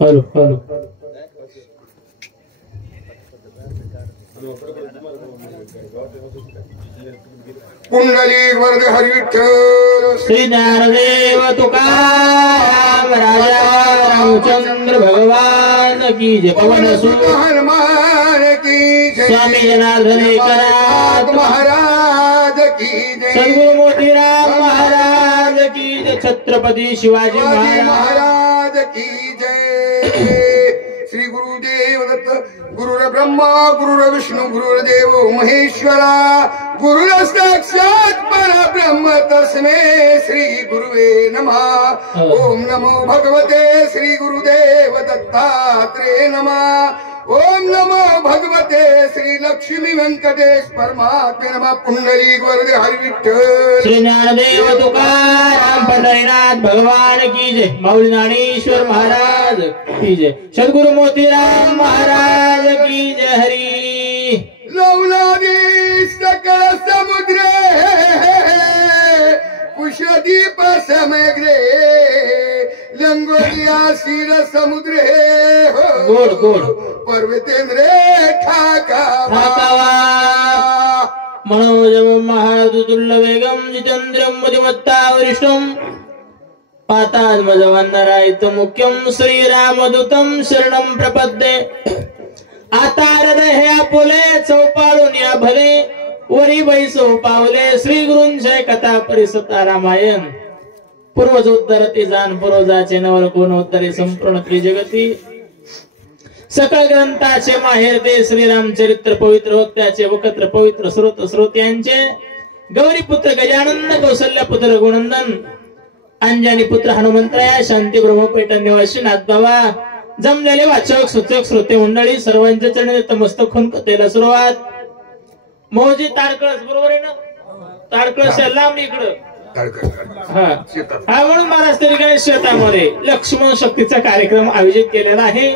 Hello hello Pundalik Varad Hari Vitthal Shri Dnyandev Tukaram राजा रामचंद्र भगवान की जय पवन सुत हनुमान की जय स्वामी जनार्दन एकनाथ महाराज की जय सद्गुरु मोतीराम महाराज की जय छत्रपति शिवाजी महाराज की जय श्री गुरुदेव दत्त गुरुर ब्रह्मा गुरुर विष्णु गुरुर्देव महेश्वरा गुरुर साक्षात परब्रह्म तस्मै श्री गुरुवे नमः ओम नमो भगवते श्री गुरुदेव दत्तात्रेय नमः ओम नमो भगवते श्री लक्ष्मी वेंकटेश परमात्मे नमः पुंडलिक वरद हरी विठ्ठल श्री ज्ञानदेव तुकाराम पंढरीनाथ भगवान की जय माऊली ज्ञानेश्वर महाराज की जय सद्गुरु मोतीराम महाराज की जय हरी लवलादी सकल समुद्रे कुशदीप समग्रे लंगोलिया शिर समुद्रे गोड गोड पर्वतेंद्रे ठाकावा मनोजवं महादुर्लभेगं जितेन्द्रियं बुद्धिमत्ता वरिष्ठं पातात्मजवन्नरायितं मुख्यं श्रीरामदूतं शरणं प्रपद्ये आता हृदय हे आपुले चौपाळून या भले वरी बैसो पावले श्री गुरूंचे कथा परिसता रामायण पूर्वजोत्तरती जाण पूर्वजाचे नवल कोण उत्तरे संपूर्ण त्रिजगती सकळ ग्रंथाचे माहेर ते श्रीरामचरित्र पवित्र होत्याचे वकत्र पवित्र स्रोत श्रोत्यांचे गौरी पुत्र गजानन कौशल्य पुत्र गुणनंदन अंजनी पुत्र हनुमंतराया शांती ब्रह्मपेठ निवासी नाथबाबा जमलेले वाचक सूचक श्रोते मंडळी सर्वांच्या चरणी नतमस्तक होऊन कथेला सुरुवात मौजी तारकळस बरोबर आहे ना तारकळस लांब इकडं हा म्हणून महाराज त्या ठिकाणी शेतामध्ये लक्ष्मण शक्तीचा कार्यक्रम आयोजित केलेला आहे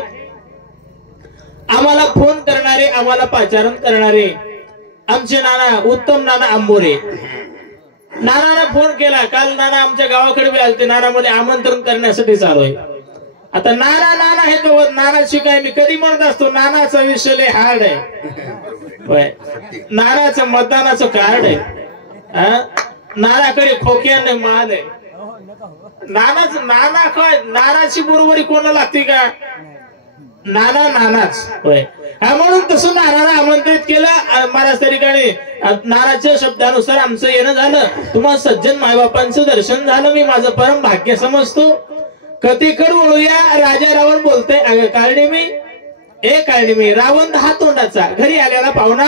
आम्हाला फोन करणारे आम्हाला पाचारण करणारे आमचे नाना उत्तम नाना आंबोरे नानाला फोन केला काल नाना आमच्या गावाकडे बी आलते नानामध्ये आमंत्रण करण्यासाठी चालू आहे आता नाना नाना हे तो नानाची काय मी कधी म्हणत असतो नानाचा विषय लय हार्ड आहे नानाचं मतदानाचं कार्ड आहे नानाकडे खोक्याने माल आहे नाना काय नानाची बरोबरी कोणाला लागते का नाना नानाच होय म्हणून तसं नानाला आमंत्रित केलं महाराज त्या ठिकाणी नानाच्या शब्दानुसार आमचं येणं झालं तुम्हाला सज्जन मायबापांचं दर्शन झालं मी माझं परम भाग्य समजतो कथेकडे वळूया राजा रावण बोलतोय कारणी मी रावण 10 तोंडाचा घरी आलेला पाहुणा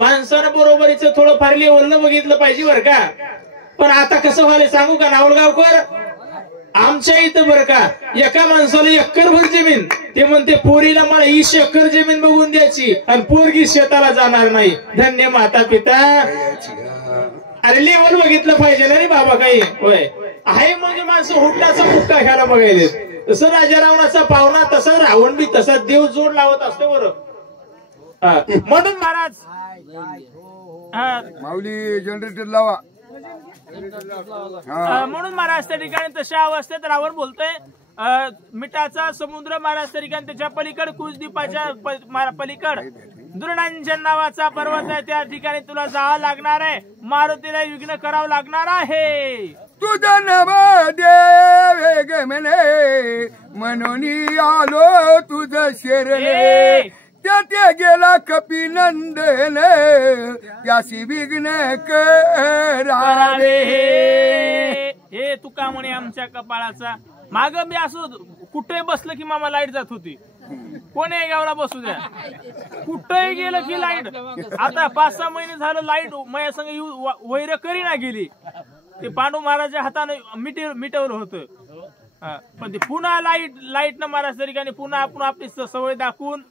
माणसानं बरोबरीचं थोडं फार लेवलनं बघितलं पाहिजे बरं का पण आता कसं व्हायला सांगू का नावलगावकर आमच्या इथं बरं का एका माणसाला एकरभर जमीन ते म्हणते पोरीला मला 20 एकर जमीन बघून द्यायची आणि पोरगी शेताला जाणार नाही धन्य माता पिता अरे लेवल बघितलं पाहिजे ना रे बाबा काही होय आहे म्हणजे माणसं हुट्टाचा मुक्का घ्यायला बघायले तसं राजा रावणाचा पाहुणा तसा रावण बी तसा देव जोड लावत असतो बरं म्हणून महाराज माऊली जनरेटर लावा म्हणून महाराज त्या ठिकाणी तशा अवस्थेत रावण बोलतोय मिठाचा समुद्र महाराज त्या ठिकाणी त्याच्या पलीकड कुशदीपाच्या पलीकड दुर्णांजन नावाचा पर्वत आहे त्या ठिकाणी तुला जावं लागणार आहे मारुतीला विघ्न करावं लागणार आहे तुझं नव देव म्हणे म्हणून आलो तुझं शरण त्या गेला कपी नंदन त्याशी विघ्न करावे हे तुका म्हणे आमच्या कपाळाचा माग मी असं कुठे बसलं की मामा लाईट जात होती कोणी गावाला बसू द्या कुठेही गेलं की लाईट आता 5-6 महिने झालं लाईट माझ्या संग वैर करीना गेली ते पांडू महाराजच्या हाताने मिटवलं होतं पण ते पुन्हा लाईट न महाराज तरीकाने पुन्हा आपण आपली सवय दाखवून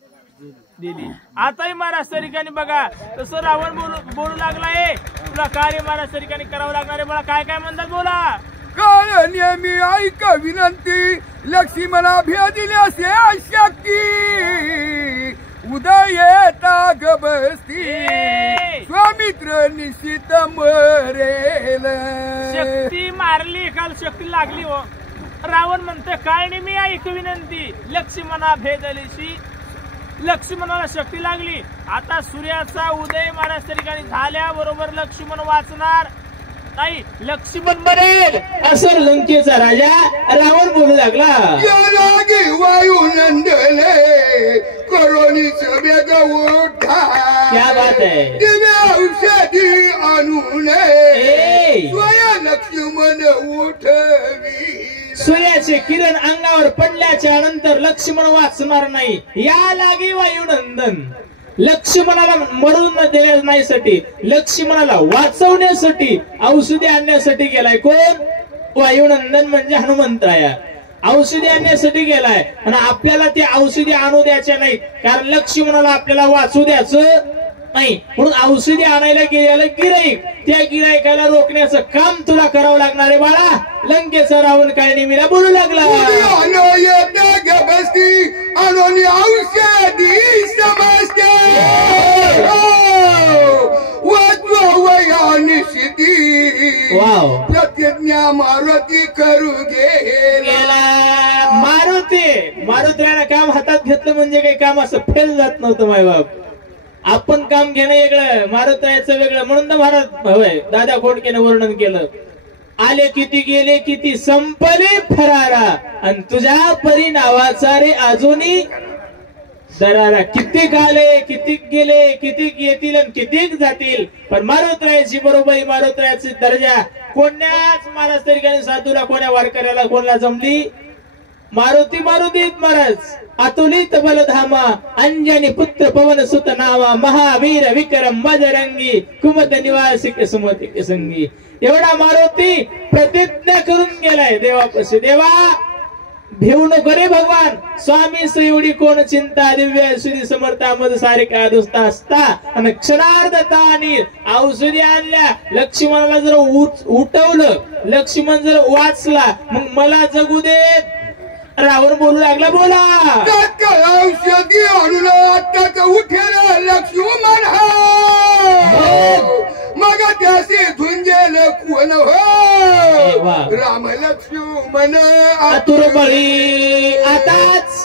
दिली आताही महाराज तरीकाने बघा तसं रावण बोलू लागलाय तुला कार्य महाराज तरीकाने करावं लागणार आहे मला काय काय म्हणतात बोला काळ नेहमी ऐक विनंती लक्ष्मणा भेदिल्यासे शक्ती उदय ताग बसती स्वामित्र निश्चित मरेल शक्ती मारली काल शक्ती लागली हो रावण म्हणतोय काळणी मी ऐक विनंती, लक्ष्मणा भेदलीशी. लक्ष्मणाला शक्ती लागली. आता सूर्याचा उदय महाराज त्या ठिकाणी झाल्याबरोबर लक्ष्मण वाचणार नाही, लक्ष्मण मरेल असं लंकेचा राजा रावण बोलू लागला. वायू नंदने करोनीच वेग उठा, क्या बात आहे. औषधी आणून स्वयं लक्ष्मण उठवी. सूर्याचे किरण अंगावर पडल्याच्या नंतर लक्ष्मण वाचणार नाही. या लागी वायुनंदन लक्ष्मणाला मरून देण्यासाठी, लक्ष्मणाला वाचवण्यासाठी औषधी आणण्यासाठी गेलाय. कोण? वायुनंदन म्हणजे हनुमंतराया. औषधी आणण्यासाठी गेलाय आणि आपल्याला ते औषधी आणू द्यायच्या नाहीत, कारण लक्ष्मणाला आपल्याला वाचू द्यायचं नाही. म्हणून औषधी आणायला गेलेलं गिराईक, त्या गिराईकाला रोखण्याचं काम तुला करावं लागणार आहे बाळा. लंकेचा रावण काय नेहमीला बोलू लागला. प्रतिज्ञा मारुती करू गेला. मारुतीला काम हातात घेतलं म्हणजे काही काम असं फेल जात नव्हतं मायबाप. आपण काम घेणं वेगळं, मारुतीचं वेगळं. म्हणून तर महाराज होय दादा खोडकेने वर्णन केलं. आले किती गेले किती संपले फरारा, आणि तुझ्या परी नावाचा रे अजूनही दरारा. कितीक आले कितीक गेले, कितीक येतील आणि कितीक जातील, पण मारुतीची बरोबरी, मारुतीची दर्जा कोण्याच महाराज तरी साधूला, कोण्या वारकऱ्याला कोणाला जमली. मारुती मारुतीत महाराज अतुलित बलधामा, अंजनी पुत्र पवन सुत नावा, महावीर विक्रम बजरंगी, कुमत निवासिक सुमतिक संगी. एवढा मारुती प्रतिज्ञा करून गेलाय देवापाशी. देवा भिवू नको रे भगवान, स्वामी एवढी कोण चिंता, दिव्य सुधी समर्था मध सारिका दुसता असता. आणि क्षणार्धता आणि औषधी आणल्या. लक्ष्मणाला जर उठवलं, लक्ष्मण जर वाचला, मग मला जगू देत. रावण बोलू लागला. बोला. औषधी आणून आत्ताच उठेल लक्ष्मण, मग त्याचे झुंजेल कोण हो. राम लक्ष्मण आतुर बळी.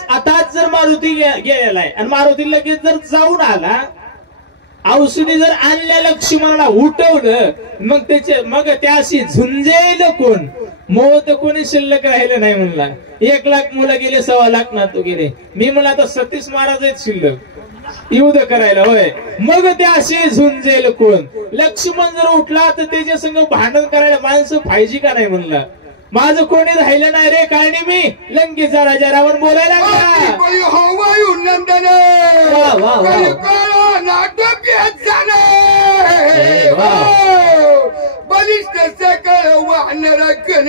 आताच जर मारुती गेलेलाय आणि मारुती लगेच जर जाऊन आला, औषधी जर आणल्या, लक्ष्मणाला उठवलं, मग त्याशी झुंजेल कोण. मोह तर कोणी शिल्लक राहिलं नाही म्हणला. 1 लाख मुलं गेले, 1.25 लाख नातू गेले. मी म्हणला तर सतीश महाराज आहेत शिल्लक युद्ध करायला. होय मग त्याशी झुंजेल कोण. लक्ष्मण जर उठला तर त्याच्या संग भांडण करायला माणसं पाहिजे का नाही म्हणला. माझं कोणी राहिलं नाही रे काळणी मी. लंकेचा राजा रावण बोलायला लागला. बलिष्ठ सकळ वानर कण,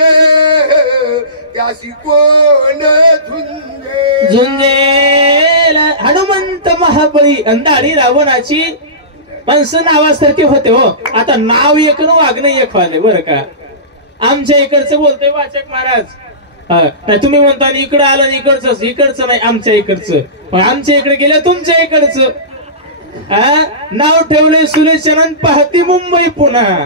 त्याशी कोण झुंजेल. हनुमंत महाबळी. अंधारी रावणाची माणसं नावासारखे होते हो. आता नाव एक न वागणं एक व्हायले बरं का. आमच्या इकडचं बोलतोय वाचक महाराज. तुम्ही म्हणता इकडं आलं इकडचं, इकडचं नाही आमच्या इकडचं. पण आमच्या इकडे गेलं तुमच्या इकडचं. नाव ठेवलंय सुलेचनंद पाहती मुंबई पुन्हा.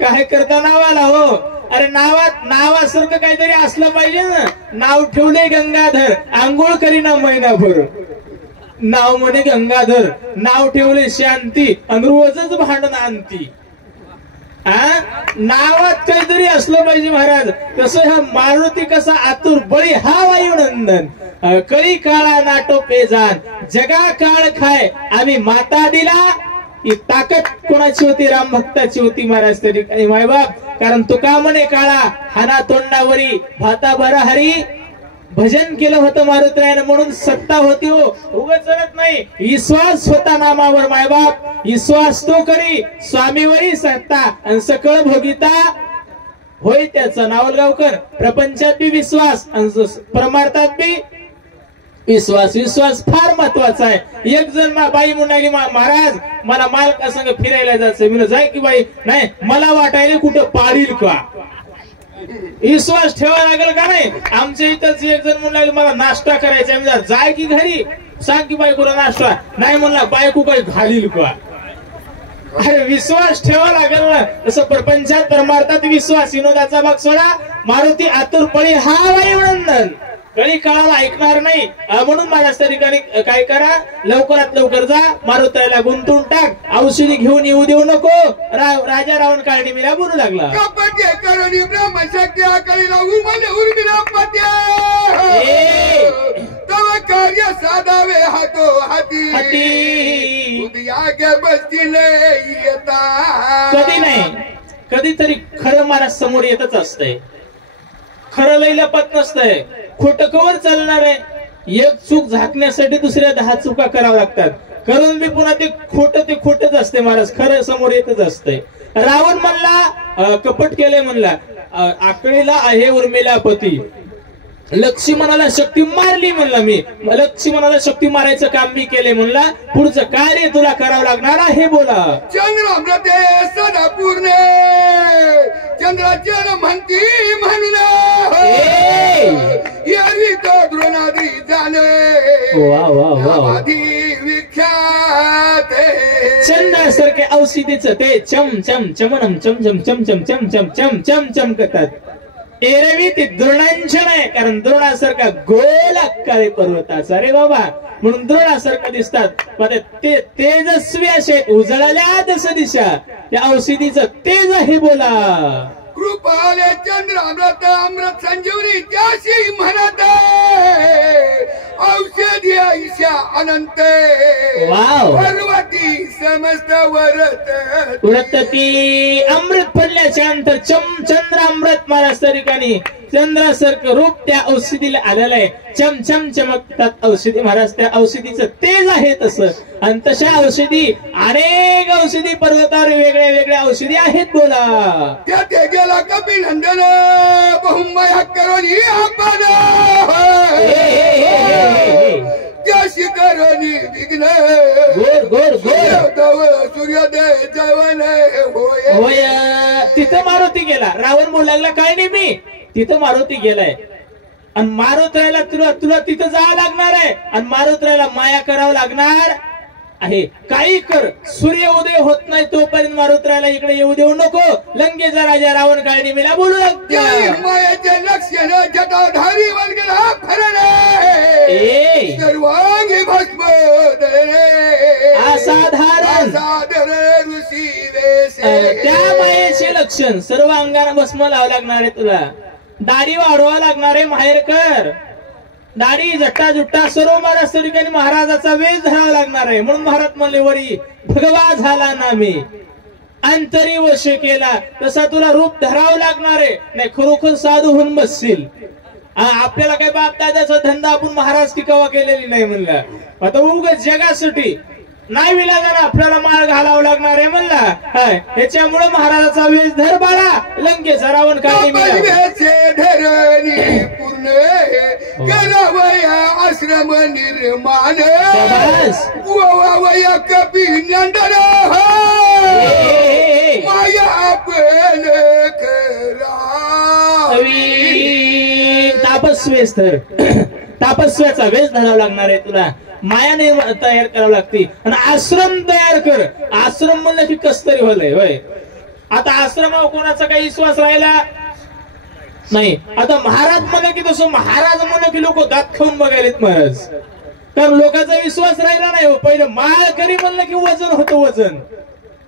काय करता नावाला हो. अरे नावासारखं काहीतरी असलं पाहिजे ना. नाव ठेवले गंगाधर, आंघोळ करीना महिनाभर. नाव म्हणे गंगाधर, नाव ठेवले शांती, आणि रोजच भांडण आणती. नावात काहीतरी असलं पाहिजे महाराज. तसं हा मारुती कसा आतुर बळी, हा वायुनंदन. कळी काळा नाटो पेजान, जगा काळ खाय आम्ही माता दिला. ही ताकद कोणाची होती? राम भक्ताची होती महाराज तरी काही मायबाप. कारण तुका म्हणे काळा हाना तोंडावरी, भाता भरा हरी. भजन केलं होतं मारुतीरायानं म्हणून सत्ता होती हो. उगाच चलत नाही. विश्वास होता नामावर मायबाप. विश्वास तो करी स्वामीवरी सत्ता, आणि सकळ भोगिता होय त्याचा. नावलगावकर. प्रपंचात बी विश्वास आणि परमार्थात बी विश्वास. विश्वास फार महत्वाचा आहे. एक जण बाई म्हणाली महाराज मला मालका संग फिरायला जायचं. मी जाय की बाई. नाही मला वाटायला कुठं पाडील का. विश्वास ठेवा लागेल का नाही. आमच्या इथंच एक जण म्हणू लागले मला नाश्ता करायचा. मी जाय की घरी सांग की बायकोला नाश्ता. नाही म्हणला बायको काही घालील का. अरे विश्वास ठेवा लागेल ना. तसं प्रपंचात परमार्थात विश्वास. विनोदाचा भाग सोडा. मारुती आतुरपणी हा वायुनंदन कधी काळाला ऐकणार नाही, म्हणून मला त्या ठिकाणी काय करा, लवकरात लवकर जा, मारुतीला गुंतून टाक, औषधी घेऊन येऊ देऊ नको. राजा रावण काळणी मिला बोलू लागला. कार्य साधावे हातो हाती कधी नाही कधीतरी खरं महाराज समोर येतच असतंय. खरं लई लपत नसतंय, खोटं कवर चालणार आहे. एक चूक झाकण्यासाठी दुसऱ्या 10 चुका कराव्या लागतात. करून मी पुन्हा ते खोटच असते महाराज, खरं समोर येतच असतंय. रावण म्हणला कपट केलंय म्हणला, आकळीला आहे उर्मिला पती, लक्ष्मणाला शक्ती मारली म्हणला, मी लक्ष्मणाला शक्ती मारायचं काम मी केले म्हणला, पुढचं कार्य तुला करावं लागणार आहे बोला. चंद्रामृते सदा पूर्ण चंद्राच्या म्हणती म्हणून द्रोणादी जाणे विख्यात चंद्रासारखे औषधीचं ते चम चम चमनम चम चम चम चम चम चम चम चम चम करतात. एरवी ते द्रोणांचं नाही, कारण द्रोणासारखा गोल अक्काळी पर्वताचा रे बाबा, म्हणून द्रोणासारखा दिसतात. ते तेजस्वी असे उजळल्या दस दिशा, त्या औषधीचं तेज आहे बोला. कृपाले चंद्र अमृत अमृत संजीवनी त्याशी म्हणत औषधी आयुष्या अनंत पर्वती समस्त वरत उरतती. अमृत पडल्याच्या नंतर चंद्र अमृत महाराज त्या ठिकाणी चंद्रासारखं रूप त्या औषधीला आलेलं आहे. चमचम चमकतात औषधी महाराज, त्या औषधीचं तेज आहे तसं. आणि तशा औषधी अनेक औषधी पर्वतावर वेगळ्या वेगळ्या औषधी आहेत बोला. त्या गेला कपिनंदन बहुमया करोनी आपण त्याशी करोनी विघ्न गोड सूर्योदय जवन होय. तिथं मारुती गेला. रावण बोलू लागला काय नाही मी, तिथं मारुती गेलाय. आणि मारुतीला तुला तिथं जावं लागणार आहे, आणि मारुतीला माया करावं लागणार आहे. काही कर, सूर्य उदय होत नाही तोपर्यंत मारुतीला इकडे येऊ देऊ नको. लंकेचा राजा रावण काळणी मिला बोलू लागतो. मायाचे लक्षण जटाधारी वल्गला फरणे सर्वांगी भस्म असाधारण ऋषी त्या मायेचे लक्षण सर्व अंगाला भस्म लावावं लागणार आहे. तुला दाढी वाढवावं लागणार आहे. माहेर कर, दाढी जट्टा जुट्टा सर्व महाराज ठिकाणी महाराजाचा वेश धरावा लागणार आहे. म्हणून महाराज म्हणले वरी भगवा झाला ना मी अंतरी वश केला, तसा तुला रूप धरावं लागणार आहे. नाही खरोखर साधू होऊन बसशील. आपल्याला काय बाप दादाचा धंदा आपण महाराज टिकावा केलेली नाही म्हणला. आता उगाच जगासाठी नाही विलाजानं आपल्याला माळ घालावं लागणार आहे म्हणला. त्याच्यामुळे महाराजाचा वेश धर बाळा, लंकेचा रावण काय धरणी पूर्ण करावया आश्रम निर्माण वया कपी नंदन माया आपण तापस्वेश तर तापस्व्याचा वेश धरावा लागणार आहे. तुला मायाने तयार करावं लागते. आणि आश्रम तयार कर. आश्रम म्हणलं की कस तरी होलंय होय. आता आश्रमावर कोणाचा काही विश्वास राहिला नाही. आता महाराज म्हणलं की तसं महाराज म्हणलं की लोक दात खाऊन बघायलेत महाराज, कारण लोकांचा विश्वास राहिला नाही. पहिलं माळकरी म्हणलं की वजन होतं वजन.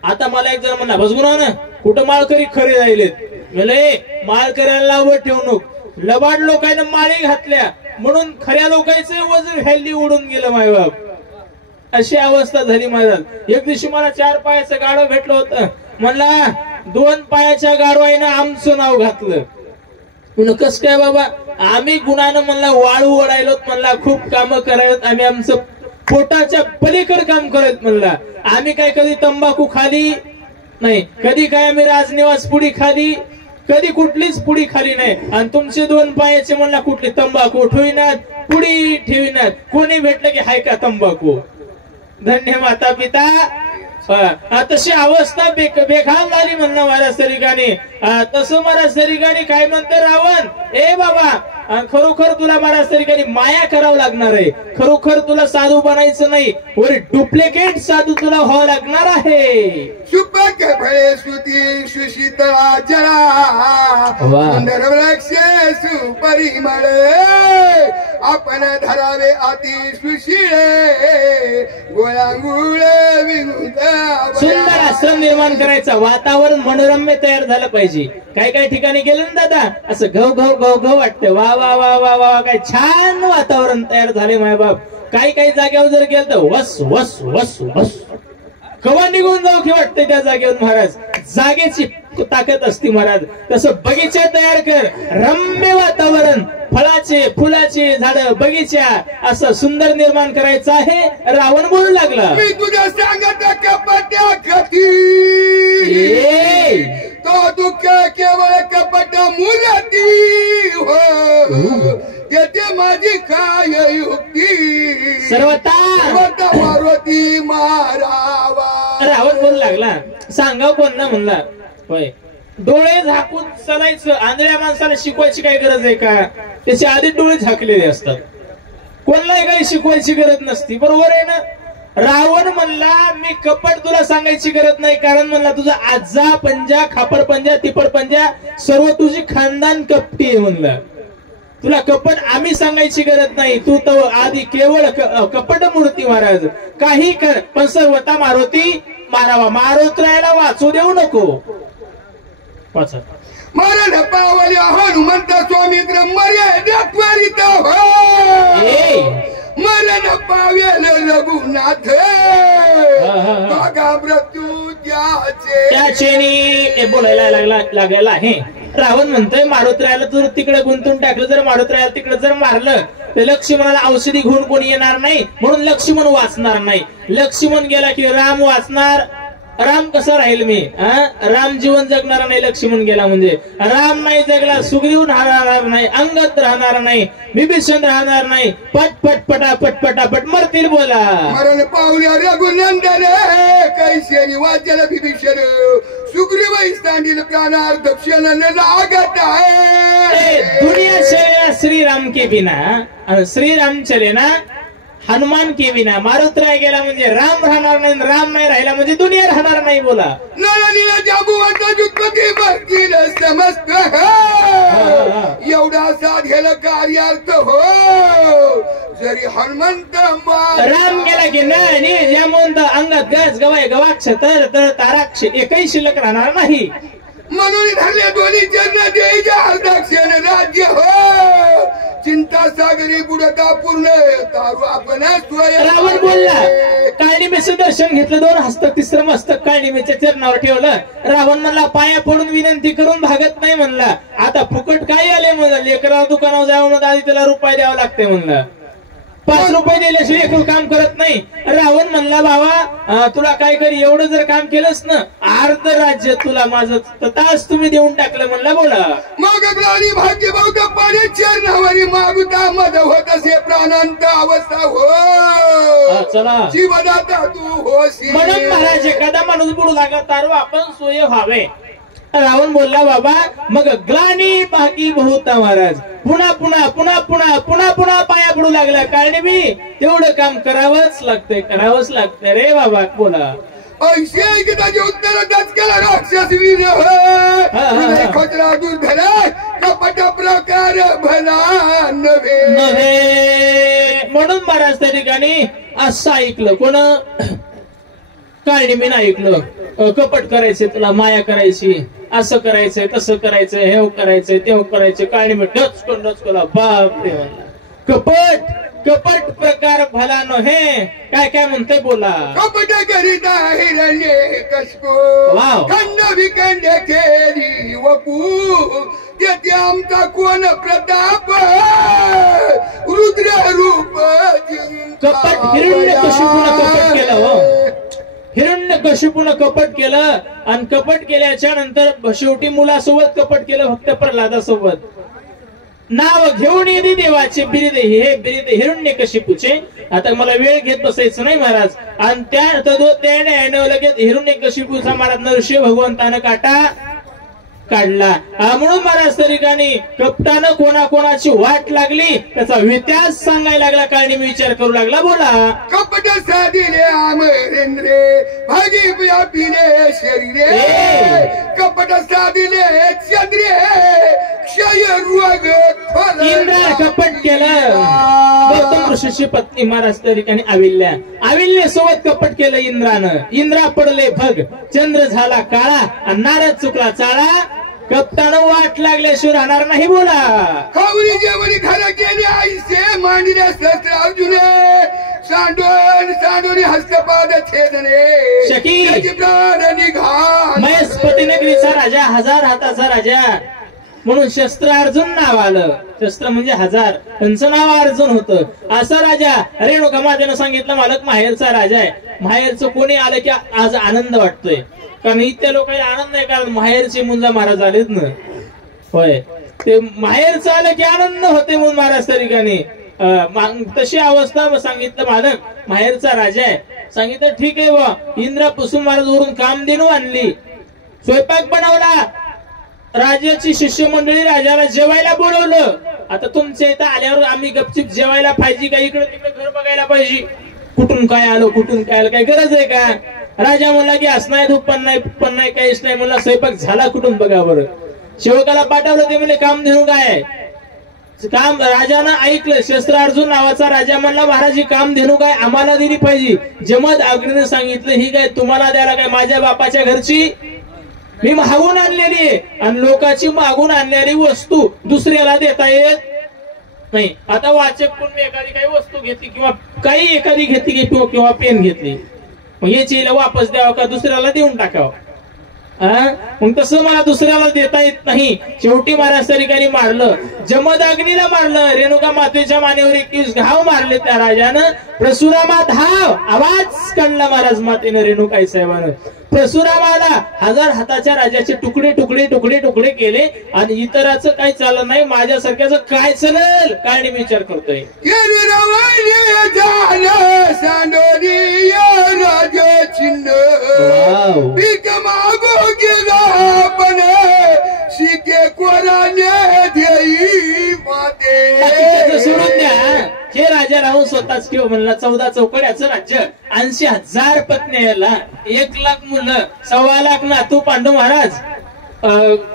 आता मला एक जण म्हणला भसगुना ना कुठं माळकरी खरे राहिलेत. म्हणलं माळकऱ्याला लावत ठेवू नको, लबाड लोकांना माळी घातल्या म्हणून खऱ्या लोकांचं वजन व्हॅल्यू उडून गेलं मायबाप. अशी अवस्था झाली महाराज. एक दिवशी मला 4 पायाचं गाडव भेटलं होतं. म्हणला 2 पायाच्या गाडवाईनं आमचं नाव घातलं. म्हणलं कस काय बाबा, आम्ही गुणानं म्हणला वाळू ओढायलो म्हणला, खूप काम करायला, आम्ही आमचं पोटाच्या पलीकडे काम करत म्हणला. आम्ही काय कधी तंबाखू खाली नाही, कधी काय आम्ही राजनिवास पुडी खाली, कधी कुठलीच पुडी खाली नाही. आणि तुमचे 2 पायाचे म्हणला कुठली तंबाखू ठेविनात, पुडी ठेविनात. कोणी भेटलं की हाय का तंबाखू. धन्य माता पिता. तशी अवस्था बेखान झाली म्हणणं महाराज ठिकाणी. तसं महाराज ठिकाणी काय म्हणते रावण, ए बाबा आणि खरोखर तुला महाराज तरी काही माया करावं लागणार आहे. खरोखर तुला साधू बनायचं नाही, वर डुप्लिकेट साधू तुला व्हावं लागणार आहे. सुपक फळे सुती सुशीतळा जरा सुंदर वृक्ष सुपरिमळ आपण धरावे अति सुशीळे गोळांगुळ सुंदर आश्रम निर्माण करायचा, वातावरण मनोरम्य तयार झालं पाहिजे. काही काही ठिकाणी गेलं ना दादा, असं घव घव घव घव वाटतं. वा वा वा वा वा, काय छान वातावरण तयार झाले माय बाप. काही काही जागेवर जर गेलं तर वस वस वस वस, कवा निघून जाऊ की वाटते त्या जागेवर महाराज. जागेची ताकद असते महाराज. तसं बगीचा तयार कर, रम्य वातावरण, फळाचे फुलाचे झाड, बगीचा असं सुंदर निर्माण करायचं आहे. रावण बोलू लागला, मी तुझ्या सांगत कपट्या कथी तो दुःख केवळ कपट मुलती हो, येते माझी काय युक्ती सर्वता मारुती मारावा. रावण बोलू लागला, सांगा कोण ना म्हणला. होय, डोळे झाकून चालायचं. आंधळ्या माणसाला शिकवायची काय गरज आहे का? त्याचे आधी डोळे झाकलेले असतात. कोणालाही काही शिकवायची गरज नसती, बरोबर आहे ना. रावण म्हणला, मी कपट तुला सांगायची गरज नाही, कारण म्हणला तुझा आजा पंजा, खापर पंजा, तिपड पंजा, सर्व तुझी खानदान कपटी आहे म्हणलं. तुला कपट आम्ही सांगायची गरज नाही, तू तर आधी केवळ कपट मूर्ती महाराज. काही कर, पण सर्वता मारुती मारावा. मारुतीला वाचू देऊ नको. वाचा. मरण पावल्या हनुमंत स्वामित्र मर्यादा त्वरित हो, मरण पावेल रघुनाथ बघा मृत्यू त्याचे बोलायला लागायला आहे. रावण म्हणतोय मारुतीला जर तिकडे गुंतून टाकलं, जर मारुतीला तिकडे जर मारलं तर लक्ष्मणाला औषधी घेऊन कोणी येणार नाही, म्हणून लक्ष्मण वाचणार नाही. लक्ष्मण गेला की राम वाचणार. राम कसा राहील मी? राम जीवन जगणार नाही. लक्ष्मण गेला म्हणजे राम नाही जगला, सुग्रीव राहणार नाही, अंगद राहणार नाही, विभीषण राहणार नाही. पट पट पटा पट पटापट मरतील. बोला. मरण पावल्या रघुनंदन कैसे वाचल विभीषण सुग्रीव स्थानील प्राणार्थ क्षण लागत है. दुनिया चले श्रीराम के बिना, श्रीराम चले ना हनुमान के बिना. मारुतीला गेला म्हणजे राम राहणार नाही, राम नाही राहिला म्हणजे दुनिया राहणार नाही. बोला. नळनीला जाबुवंत जुगपती भक्तील समस्त एवढा साधेल कार्यार्थ हो, जरी हनुमंत राम गेला की नाही जामवंत अंगात गज गवाय गवाक्ष तर तर ताराक्ष एकही शिल्लक राहणार नाही. म्हणून धरले दोन्ही चरण देजा अर्धाक्षण राज्य हो, चिंता सागरी बुडता पूर्ण तारू आपण. रावण बोलला, काळनिमेचं दर्शन घेतलं, 2 हस्तक 3रं मस्तक काळनिमेच्या चरणावर ठेवलं. रावण म्हणला, पाया पडून विनंती करून भागत नाही म्हणला. आता फुकट काय आले म्हणलं, लेकराला दुकानावर जाऊन आधी त्याला रुपये द्यावं लागते म्हणलं. 5 रुपये दिल्याशिवाय एक काम करत नाही. रावण म्हणला, बाबा तुला काय करी, एवढं जर काम केलंस ना अर्ध राज्य तुला माझं तास तुम्ही देऊन टाकलं म्हणला. बोला. मग ग्लानी भाग्य बहुत पाणी चरणावरी मागुता मद होत असे प्राणांत अवस्था हो, चला जीवनाता तू होसी. म्हणून महाराज एखादा माणूस बोलू लागला तारू आपण सोय व्हावे. रावण बोलला, बाबा मग ग्लानी भागी बहुत महाराज. पुन्हा पुन्हा पुन्हा पुन्हा पुन्हा पुन्हा पाया पडू लागला. कारण मी तेवढं काम करावंच लागतंय, करावंच लागतंय रे बाबा. बोला. ऐशी ऐकताचे उत्तर दचकला राक्षस वीर खोचरा दुर्धर कपट प्रकार भला नव्हे. म्हणून महाराज त्या ठिकाणी असं ऐकलं. कोण? काळनिमीनं ऐकलं. कपट करायचंय, तुला माया करायची, असं करायचंय, तसं करायचंय, हे करायचंय, ते करायचंय. काळनिमी डचकन डचकला. बाप रे. कपट कपट प्रकार भला नव्हे. काय काय म्हणते? बोला. कपट करिता हिरण्य कशको खंड विखंड केली वपू, तेथे आमचा कोण प्रताप रुद्र रूप. कपट हिरण्यकशिपूनं कपट केलं हो. हिरण्यकशिपूनं कपट केलं आणि कपट केल्याच्या नंतर शेवटी मुलासोबत कपट केलं, फक्त प्रल्हादासोबत. नाव घेऊन येते देवाचे बिरुद, हे बिरुद हिरण्यकशिपूचे. आता मला वेळ घेत बसायचं नाही महाराज. आणि त्याने लगेच हिरण्यकशिपूचा महाराज नरसिंह भगवंतानं काटा काढला. म्हणून महाराज त्या ठिकाणी कपटानं कोणाकोणाची वाट लागली त्याचा इतिहास सांगायला लागला. काळणी विचार करू लागला. बोला. कपट साधिले अमरेंद्रे भागी व्यापिले शरीरे कपट साधिले चंद्रे क्षय रोग इंद्रा कपट केलं. गौतम ऋषीची पत्नी महाराज त्या ठिकाणी अविल्य सोबत कपट केलं इंद्रानं. इंद्रा पडले भग, चंद्र झाला काळा आणि नारद चुकला चाळा. कपटानं वाट लागल्याशिवाय राहणार नाही. बोला. खावरी जेवणी खरं केले आईसे मांडले शस्त्र अर्जुन सांडोनी हस्तपाद छेदने शकी प्राण निघाल. महेशपती नगरीचा राजा, 1000 हाताचा राजा म्हणून शस्त्र अर्जुन नाव आलं. शस्त्र म्हणजे 1000, त्यांचं नाव अर्जुन होतं. असा राजा रेणुका मातेनं सांगितलं मालक माहेरचा राजा आहे. माहेरचं कोणी आलं की आज आनंद वाटतोय. कारण इथल्या लोकांना आनंद नाही, कारण माहेरचे मुंजा महाराज आलेत ना. होय, ते माहेरचं आलं की आनंद होते म्हणून महाराज त्या ठिकाणी तशी अवस्था सांगितलं मालक माहेरचा राजा आहे. सांगितलं ठीक आहे वा. इंद्रापासून महाराज वरून कामधेनू आणली, स्वयंपाक बनवला. राजाची शिष्यमंडळी राजाला जेवायला बोलवलं. आता तुमच्या इथं आल्यावर आम्ही गपचिप जेवायला पाहिजे का इकडे तिकडे घर बघायला पाहिजे? कुठून काय आलो कुठून काय आलं, काय गरज आहे का? राजा म्हणला की असं नाही, धूप पण नाही काहीच नाही. म्हणला स्वयंपाक झाला कुठून बघा बरं. सेवकाला पाठवलं, ते म्हणजे काम देणू काय काम. राजानं ऐकलं. शस्त्र अर्जुन नावाचा राजा म्हणला महाराज ही काम धेनू काय आम्हाला दिली पाहिजे. जमद अग्नीने सांगितलं ही काय तुम्हाला द्यायला काय, माझ्या बापाच्या घरची मी मागून आणलेली आहे आणि लोकांची मागून आणलेली वस्तू दुसऱ्याला देता येत नाही. आता वाचक कोण एखादी काही वस्तू घेतली किंवा काही एखादी घेतली किंवा पेन घेतली, मग याची वापस द्यावं का दुसऱ्याला देऊन टाकावं? मग तसं मला दुसऱ्याला देता येत नाही. शेवटी महाराज त्या ठिकाणी मारलं, जमदग्नीला मारलं. रेणुका मातेच्या मानेवर 21 घाव मारले त्या राजानं. प्रसुरामा धाव आवाज काढला महाराज मातेनं रेणुकाई साहेबानं. प्रसुरामाला 1000 हाताच्या राजाचे तुकडे तुकडे तुकडे तुकडे केले आणि इतराचं काही चाललं नाही. माझ्यासारख्याचं काय चालेल? काय नाही विचार करतोय. सोडून द्या. हे राजा राहून स्वतःच किंवा म्हणला 14 चौकड्याचं राज्य, 80,000 पत्न्याला, 1,00,000 मुलं, 1,25,000 नातू पांडू महाराज.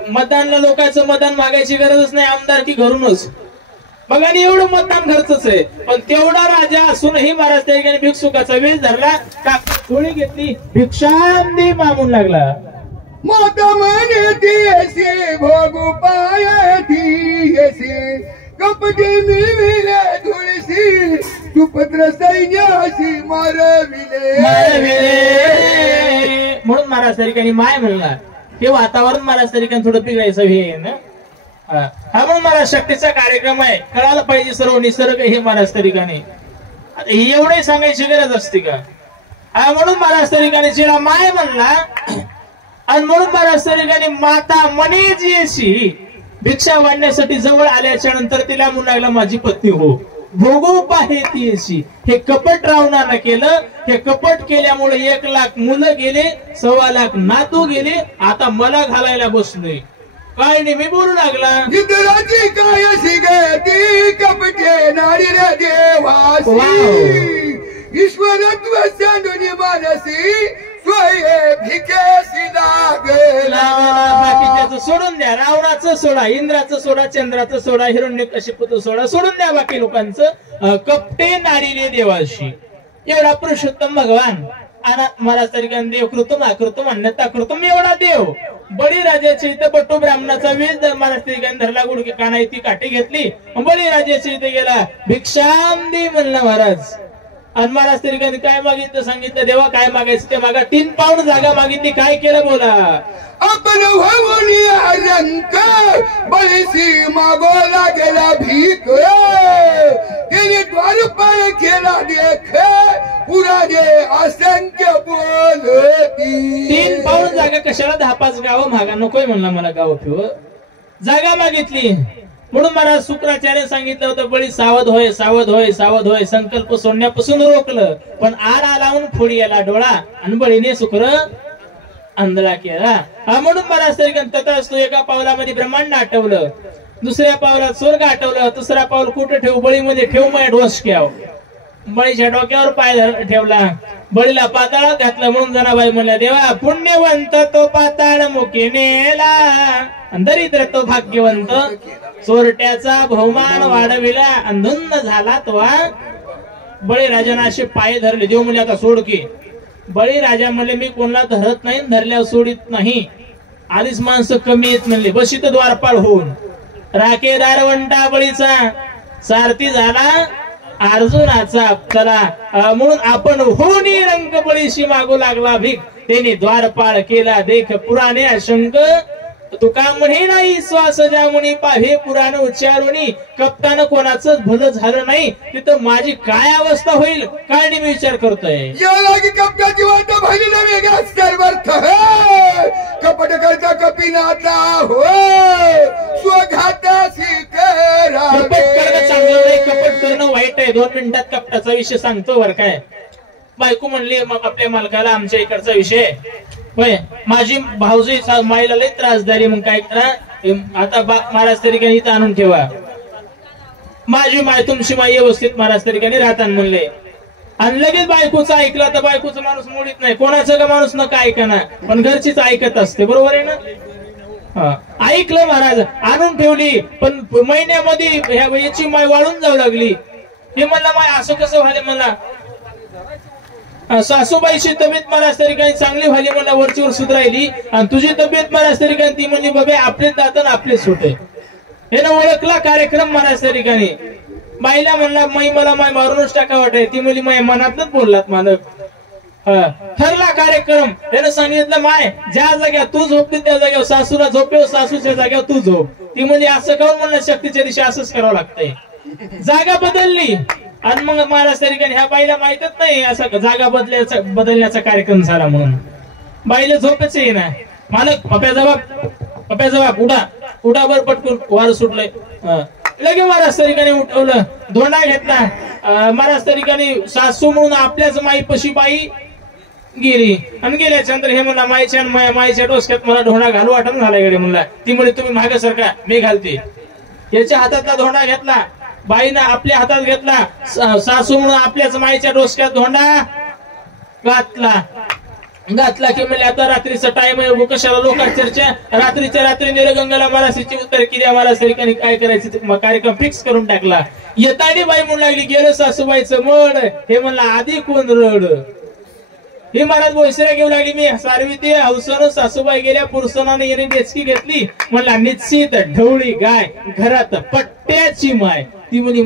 मतदानला लोकांचं मतदान मागायची गरजच नाही, आमदारकी घरूनच बघा. एवढं मतदान खर्चच आहे. पण तेवढा राजा असूनही महाराज त्या ठिकाणी भिक्षुकाचा वेळ धरला. गोळी घेतली, भिक्षांदी मागून लागला. माता म्हणे ती भोगू पाय ती कपटे मिळविले तुळशी सुपत्र सैन्याशी मारविले. म्हणून महाराज त्या ठिकाणी माय म्हणला. हे वातावरण महाराज त्या ठिकाणी थोडं बिघडायचं हे ना. हा म्हणून महाराज शक्तीचा कार्यक्रम आहे, कळायला पाहिजे सर्व निसर्ग हे महाराज त्या ठिकाणी. आता एवढे सांगायची गरज असते का? हा म्हणून महाराज त्या ठिकाणी जिला माय म्हणला. आणि म्हणून महाराज त्या ठिकाणी माता म्हणे जी भिक्षा वाढण्यासाठी जवळ आल्याच्या नंतर तिला म्हणू लागला माझी पत्नी हो भोगू पाहे ती अशी. हे कपट रावणानं केलं. हे कपट केल्यामुळे 1,00,000 मुलं गेले, 1,25,000 नातू गेले. आता मला घालायला बसलोय. काय नाही मी बोलू लागला. जितराची काय शिगती कपटे नारी रे देवासी ईश्वरत्व सांडून मानसी स्वये भिकेसी लागला. बाकीच्याचं सोडून द्या. रावणाचं सोडा, इंद्राचं सोडा, चंद्राचं सोडा, हिरण्यकशिपूचं सोडा, सोडून द्या बाकी लोकांचं. कपटे नारीने देवाशी. एवढा पुरुषोत्तम भगवान महाराज तरीकाने देव कृतम आकृतम अन्यता कृतम एवढा देव. बळीराजाच्या इथे बट्टू ब्राह्मणाचा वेश महाराज तरीकाने धरला. गुडके काना ती काठी घेतली. बळीराजाच्या इथे गेला. भिक्षांदी म्हणला महाराज. आणि महाराज तरीकाने काय मागितलं सांगितलं. देवा काय मागायचं ते मागा. 3 पाऊंड जागा मागितली. काय केलं बोला. आपण रंक बळीसी मागोला गेला भीक तिने द्वारपाळ केला देख पुरा दे असंख्य बोलती. 3 पाऊंड जागा कशाला 10-5 गावं मागा नकोय म्हणला मला. गाव फिव जागा मागितली. म्हणून मला शुक्राचार्य सांगितलं होतं बळी सावध होय सावध होय सावध होय. संकल्प सोडण्यापासून रोखलं. पण आड आला म्हणून फोडी याला डोळा आणि बळीने शुक्र आंधळा केला. म्हणून बराच तरी तथास्तु एका पावलामध्ये ब्रह्मांड आठवलं, दुसऱ्या पावलात स्वर्ग आठवलं, तिसरा पाऊल कुठं ठेवू, बळीमध्ये ठेवू, मग डोसक्याव बळीच्या डोक्यावर पाय ठेवला, बळीला पाताळात घातलं. म्हणून जनाबाई म्हणल्या, देवा पुण्यवंत तो पाताळ मुखी नेला, दरिद्र तो भाग्यवंत चोरट्याचा बहुमान वाढविला. अंधुंद झाला तो. बळीराजाने असे पाय धरले. देव म्हणले, आता सोड की. बळीराजा म्हणले, मी कोणाला धरत नाही, धरल्यावर सोडित नाही. आधीच माणसं कमी येत म्हणले. बसित द्वारपाळ होऊन राखेदार वंटा बळीचा सारथी झाला अर्जुनाचा. चला म्हणून आपण होणी रंग बळीशी मागू लागला भीक, त्याने द्वारपाळ केला देख पुराणे अशंक. तुका म्हणे नाही श्वास ज्या मुनी पाहे पुराण उच्चारुनी. कप्तान कोणाचं भलं झालं नाही तिथं माझी काय अवस्था होईल काय मी विचार करतोय. या लागी कपटाची वाट भरलेला वेगळा सर्वर्थ है. कपट करता कपिनाथा हो स्वघातासी करा. कपट करणं चांगलं नाही, कपट करणं वाईट आहे. 2 मिनिटात कपटाचा विषय सांगतो बर काय. बायको म्हणली आपल्या मालकाला, आमच्या इकडचा विषय होय, माझी भाऊजी माईला लई त्रास झाली. मग काय करा, आता महाराज तरीकाने इथं आणून ठेवा. माझी माय तुमची माई व्यवस्थित महाराज तरीकाने राहताना म्हणले. आणि लगेच बायकोचं ऐकलं तर बायकोचं माणूस मोडीत नाही. कोणाचं का माणूस नका ऐकना, पण घरचीच ऐकत असते. बरोबर आहे ना. ऐकलं महाराज, आणून ठेवली. पण महिन्यामध्ये याची माय वाळून जाऊ लागली. हे म्हणलं, माय असं कसं व्हायला. मला सासूबाईची तब्येत महाराज तरीकाने चांगली व्हायली, मला वरचीवर सुधारायली. आणि तुझी तब्येत महाराज तरीकाने ती म्हणली, बाबे आपले दात आपले सुटे. हे ना ओळखला कार्यक्रम महाराज तरीकाने. बाईला म्हणला, माई मला माय मारूनच टाका वाटाय. ती म्हणली, माय मनातच बोललात मालक. ठरला कार्यक्रम. त्यानं सांगितलं, माय ज्या जाग्यावर तू झोपली त्या जाग्यावर सासूला झोपेव, सासूच्या जाग्यावर तू झोप. ती म्हणजे असं करून म्हणलं, शक्तीच्या दिवशी असंच करावं लागतंय. जागा बदलली. आणि मग महाराज तरीकाने ह्या बाईला माहितच नाही असं जागा बदलण्याचा कार्यक्रम झाला म्हणून. बाईला झोपच ये ना. मालक पप्या जबाब उडा बर पटकून वार सुटलंय. लगे महाराज तरीकाने उठवलं, धोंडा घेतला. महाराज तरीकाने सासू म्हणून आपल्याच माईपशी बाई गेली. आणि गेल्याच्यानंतर हे म्हणला, माईच्या डोसक्यात मला धोंडा घालू वाटण झाला इकडे म्हणला. ती म्हणे, तुम्ही मागे सरका, मी घालते. याच्या हातातला धोंडा घेतला, बाईनं आपल्या हातात घेतला. सासू म्हणून आपल्याच माईच्या डोसक्यात धोंडा घातला की म्हणजे आता रात्रीचा टाइम आहे, कशाला लोकांची चर्चा. रात्रीच्या रात्री निरगंगाला महाराष्ट्राची उत्तर केली. महाराज तरीकाने काय करायचं कार्यक्रम फिक्स करून टाकला. येताडी बाई म्हणू लागली, गेलं सासूबाईचं मड. हे म्हणला, आधी कोण रड. हे महाराज बोयसऱ्या घेऊ लागली. मी सारवी ते हौसानं सासूबाई गेल्या, पुरुषाने येणे डेचकी घेतली. म्हणला, निश्चित ढवळी गाय घरात पट्ट्याची माय. ती म्हणे,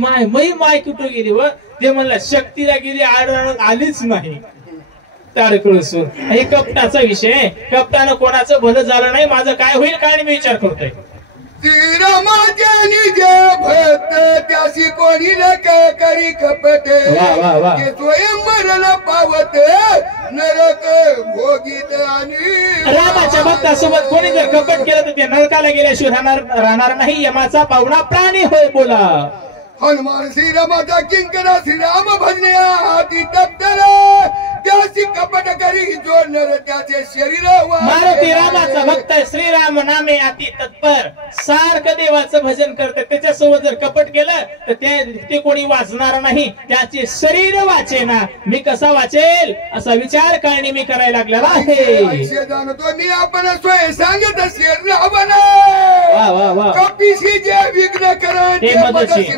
माय कुठं गेली व. ते म्हणला, शक्तीला गेली, आलीच नाही. तारकळसून. हे कपटाचा विषय. कपटानं कोणाचं भलं झालं नाही, माझं काय होईल काय मी विचार करतोय. श्रीरामाच्या निज भक्त त्याशी कोणी न करी कपट. स्वयं मरण पावत नरक भोगीत. आणि रामाच्या भक्तासोबत कोणी जर कपट केलं तर ते नरकाला गेल्याशिवाय राहणार नाही. यमाचा पावणा प्राणी होय बोला. हनुमान श्रीरामाचा किंकरा श्रीराम भजन्या हाती तप्तर. त्याची कपट करी जोडणार त्याचे शरीर. मारुती रामाचा भक्त श्रीराम नामे अति तत्पर. सारखं देवाचं भजन करतात. त्याच्यासोबत जर कपट केलं तर ते कोणी वाचणार नाही. त्याचे शरीर वाचेना. मी कसा वाचेल असा विचार करणे मी करायला लागलेला आहे. जाणतो मी आपण स्वयं सांगत रावण कपीशी जे विघ्न करा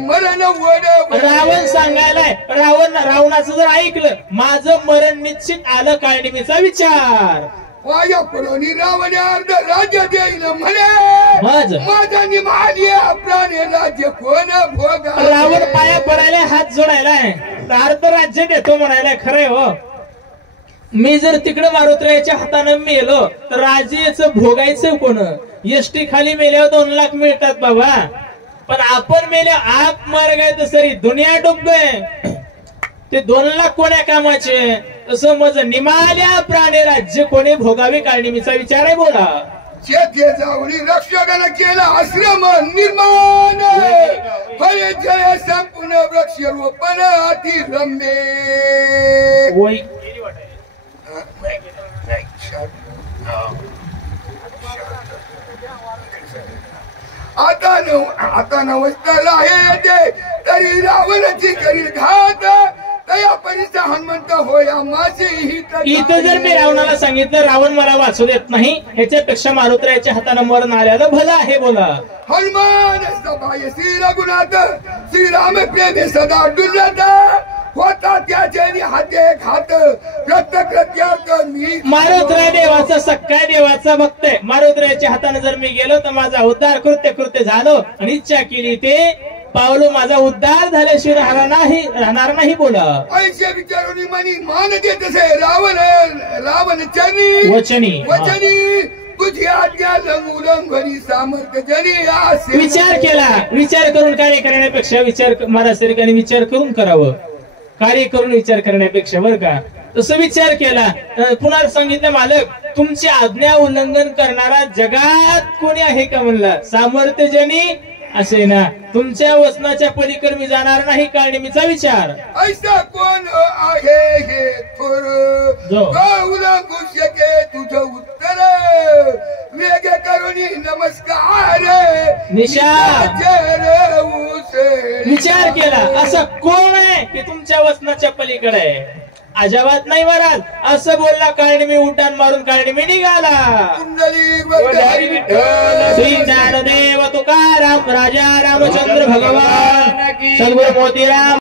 मरण वड. रावण सांगायलाय. रावणाचं जर ऐकलं, माझं मरण निश्चित आलं काळणीचा विचार. वाया पुरवणी रावण अर्ध राज्य देईल म्हणे. माझा निमाली प्राणी राज्य कोण भोग. रावण पाया पडायला हात जोडायलाय, अर्ध राज्य देतो म्हणायला. खरंय हो. मी जर तिकडे मारुत्राच्या हाताने मेलो तर राज्याचं भोगायचं कोण. एसटी खाली मेल्यावर 2 लाख मिळतात बाबा. पण आपण मेल्या आप मार्ग आहे तर सरी दुनिया डुबतोय. ते 2 लाख कोण्या कामाचे. तसं माझं निमाल्या प्राणी राज्य कोणी भोगावे कारणीचा विचार आहे बोला. जेथे जाऊनी रक्षकानं केला आश्रम निर्माण. फळे जय संपूर्ण वृक्षरोपण अति रम्य. आता नवस्ताला आहे ते तरी रावणाची करील घात तया परिसा हनुमंत होया माझी इथं जर मी रावणाला सांगितलं रावण मला वाचू देत नाही ह्याच्यापेक्षा मारुत्रायाच्या हातानं मरण आल्यानं भलं आहे बोला. हनुमान सभाय श्री रघुनाथ श्रीराम प्रेम सदा डुलत होता त्याचे हाते घात प्रत्यकृत्यार्थ मी. मारुत्राय देवाचा सख्या देवाचा भक्त आहे. मारुत्रायाच्या हाताने जर मी गेलो तर माझा उद्धार कृत्य झालो आणि इच्छा केली ते पावलो माझा उद्धार झाल्याशिवाय राहणार नाही बोला. ऐशे विचारून मनी मान देत असे रावण वचनी तुझी आज्ञा लंघनी सामर्थ्य जनी. विचार करून कार्य करण्यापेक्षा विचार करून करावं. कार्य करून विचार करण्यापेक्षा बरं का तसं विचार केला. पुन्हा सांगितलं मालक तुमची आज्ञा उल्लंघन करणारा जगात कोणी आहे का म्हणला. सामर्थ्यजनी असे ना तुमच्या वचनाच्या पलीकडे मी जाणार नाही काळनेमीचा विचार. ऐसा कोण आहे हे थोर उल्लंघू शके तुझं उत्तर वेगे करुणी नमस्कार विचार केला असं कोण आहे की तुमच्या वचनाच्या पलीकडे आहे. अजाबात नाही महाराज असं बोलला काळनेमी उड्डाण मारून काळनेमी निघाला. श्री ज्ञानदेव तुकाराम राजा रामचंद्र भगवान सद्गुरु मोतीराम